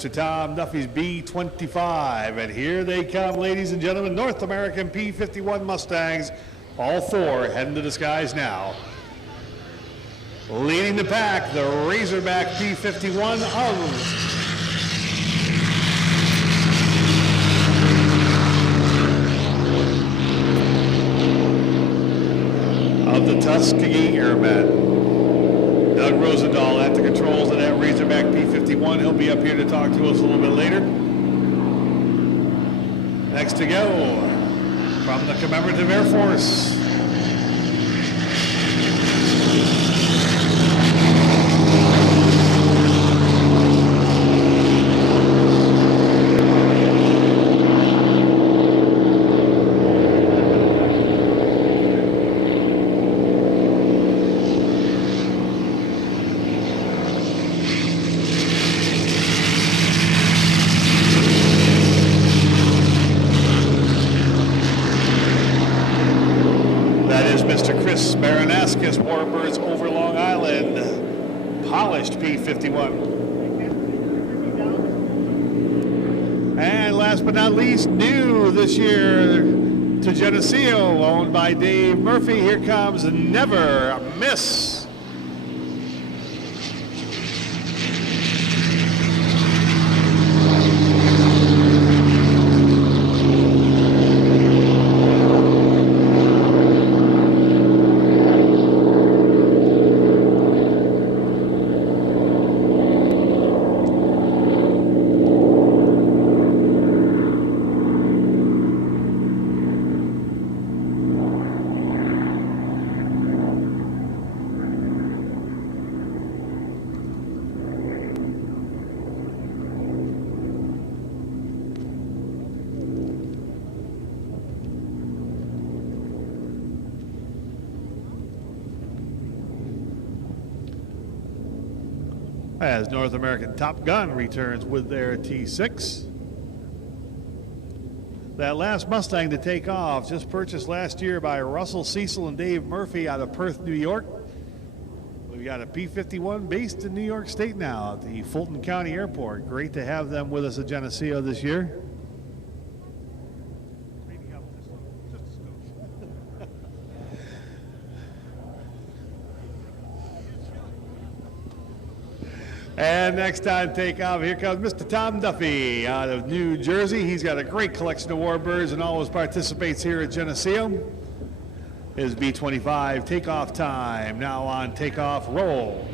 To Tom Duffy's B-25, and here they come, ladies and gentlemen, North American P-51 Mustangs, all four heading to the skies now. Leading the pack, the Razorback P-51 of the Tuskegee Airmen. Doug Rosendahl at the controls of that Razorback P-51. He'll be up here to talk to us a little bit later. Next to go, from the Commemorative Air Force, Warbirds over Long Island, polished P-51. And last but not least, new this year to Geneseo, owned by Dave Murphy. Here comes Never Miss. As North American Top Gun returns with their T6. That last Mustang to take off, just purchased last year by Russell Cecil and Dave Murphy out of Perth, New York. We've got a P-51 based in New York State now at the Fulton County Airport. Great to have them with us at Geneseo this year. And next on takeoff, here comes Mr. Tom Duffy out of New Jersey. He's got a great collection of warbirds and always participates here at Geneseo. His B-25 takeoff time, now on takeoff roll.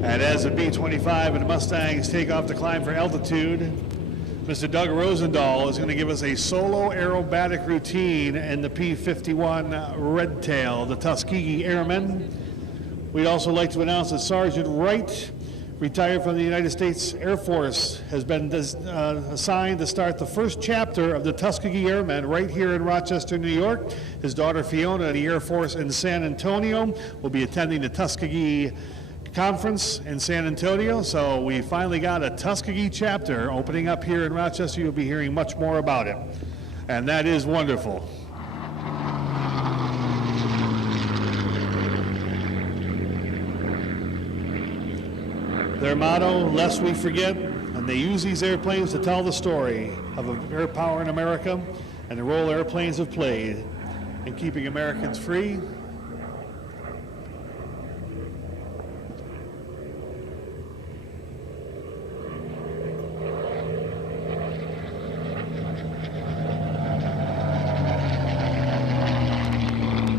And as the B-25 and the Mustangs take off to climb for altitude, Mr. Doug Rosendahl is going to give us a solo aerobatic routine in the P-51 Red Tail, the Tuskegee Airmen. We'd also like to announce that Sergeant Wright, retired from the United States Air Force, has been assigned to start the first chapter of the Tuskegee Airmen right here in Rochester, New York. His daughter Fiona, the Air Force in San Antonio, will be attending the Tuskegee Conference in San Antonio, so we finally got a Tuskegee chapter opening up here in Rochester. You'll be hearing much more about it, and that is wonderful. Their motto, lest we forget, and they use these airplanes to tell the story of air power in America and the role airplanes have played in keeping Americans free.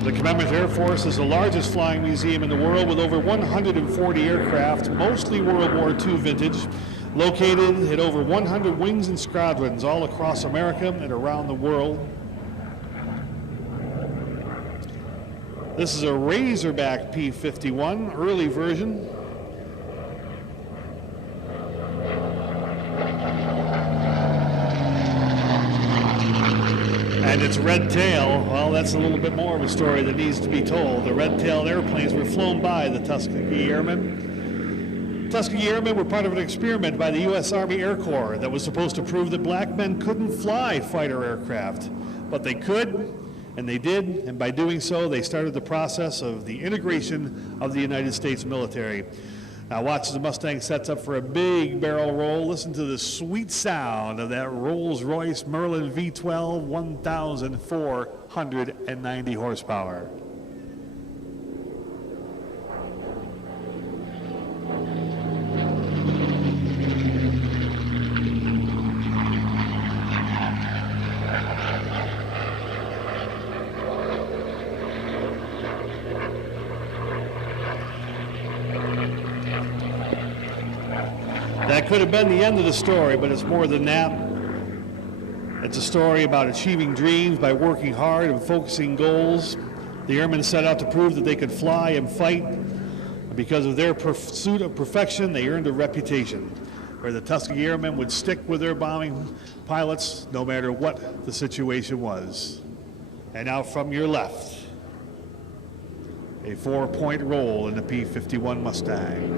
The Commemorative Air Force is the largest flying museum in the world with over 140 aircraft, mostly World War II vintage, located at over 100 wings and squadrons all across America and around the world. This is a Razorback P-51, early version. And its red tail, well, that's a little bit more of a story that needs to be told. The red-tailed airplanes were flown by the Tuskegee Airmen. Tuskegee Airmen were part of an experiment by the U.S. Army Air Corps that was supposed to prove that black men couldn't fly fighter aircraft, but they could, and they did, and by doing so, they started the process of the integration of the United States military. Now watch as the Mustang sets up for a big barrel roll. Listen to the sweet sound of that Rolls-Royce Merlin V12, 1,490 horsepower. That could have been the end of the story, but it's more than that. It's a story about achieving dreams by working hard and focusing goals. The airmen set out to prove that they could fly and fight. And because of their pursuit of perfection, they earned a reputation where the Tuskegee Airmen would stick with their bombing pilots no matter what the situation was. And now from your left, a 4-point roll in the P-51 Mustang.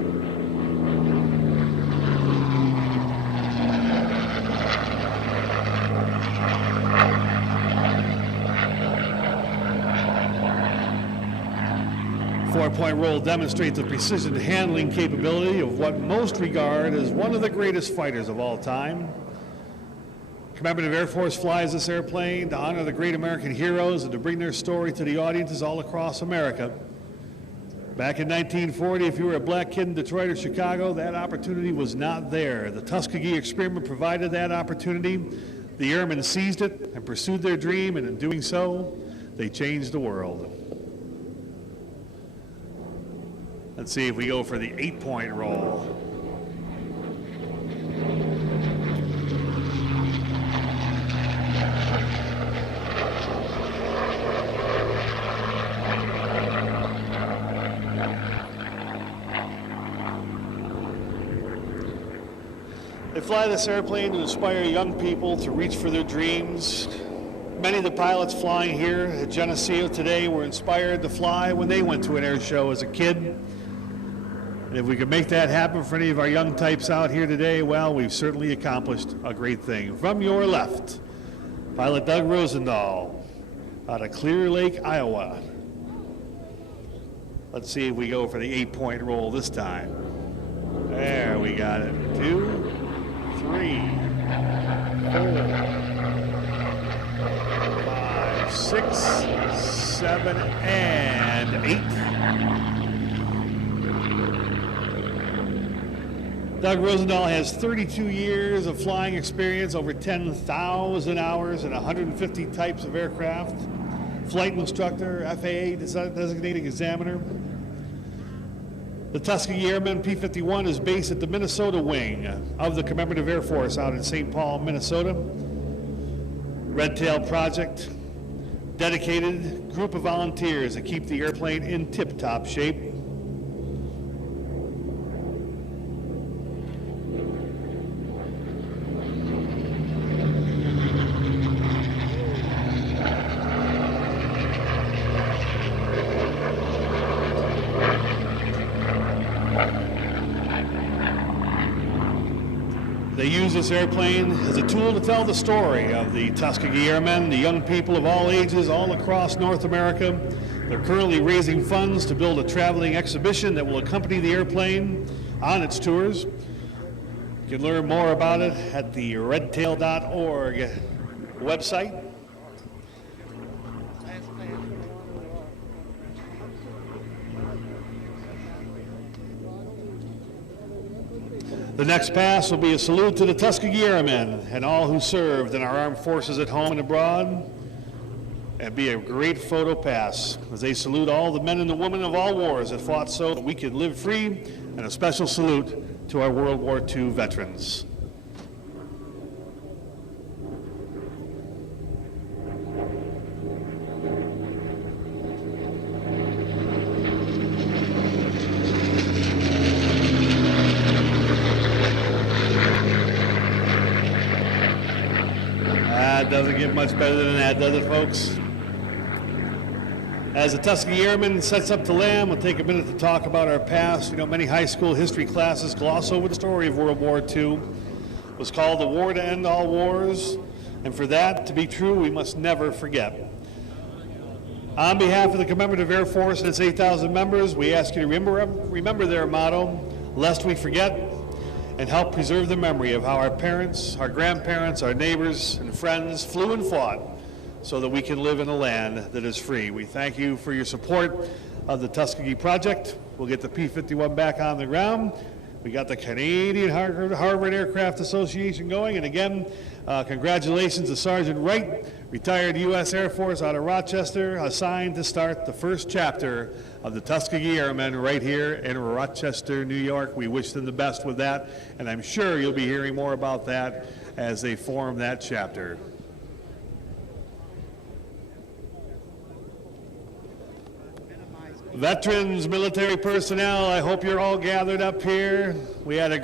Four-point roll demonstrates the precision handling capability of what most regard as one of the greatest fighters of all time. Commemorative Air Force flies this airplane to honor the great American heroes and to bring their story to the audiences all across America. Back in 1940, if you were a black kid in Detroit or Chicago, that opportunity was not there. The Tuskegee experiment provided that opportunity. The airmen seized it and pursued their dream, and in doing so, they changed the world. Let's see if we go for the 8-point roll. They fly this airplane to inspire young people to reach for their dreams. Many of the pilots flying here at Geneseo today were inspired to fly when they went to an air show as a kid. And if we could make that happen for any of our young types out here today, well, we've certainly accomplished a great thing. From your left, Pilot Doug Rosendahl out of Clear Lake, Iowa. Let's see if we go for the 8-point roll this time. There, we got it. 2, 3, 4, 5, 6, 7, and 8. Doug Rosendahl has 32 years of flying experience, over 10,000 hours and 150 types of aircraft. Flight instructor, FAA designated examiner. The Tuskegee Airmen P-51 is based at the Minnesota wing of the Commemorative Air Force out in St. Paul, Minnesota. Red Tail Project, dedicated group of volunteers that keep the airplane in tip-top shape. They use this airplane as a tool to tell the story of the Tuskegee Airmen, the young people of all ages all across North America. They're currently raising funds to build a traveling exhibition that will accompany the airplane on its tours. You can learn more about it at the redtail.org website. The next pass will be a salute to the Tuskegee Airmen and all who served in our armed forces at home and abroad. And be a great photo pass as they salute all the men and the women of all wars that fought so that we could live free, and a special salute to our World War II veterans. Doesn't get much better than that, does it, folks? As the Tuskegee Airman sets up to land, we'll take a minute to talk about our past. You know, many high school history classes gloss over the story of World War II. It was called the war to end all wars, and for that to be true, we must never forget. On behalf of the Commemorative Air Force and its 8,000 members, we ask you to remember their motto, lest we forget, and help preserve the memory of how our parents, our grandparents, our neighbors, and friends flew and fought so that we can live in a land that is free. We thank you for your support of the Tuskegee Project. We'll get the P-51 back on the ground. We got the Canadian Harvard Aircraft Association going, and again, congratulations to Sergeant Wright, retired U.S. Air Force out of Rochester, assigned to start the first chapter of the Tuskegee Airmen right here in Rochester, New York. We wish them the best with that, and I'm sure you'll be hearing more about that as they form that chapter. Veterans, military personnel, I hope you're all gathered up here. We had a great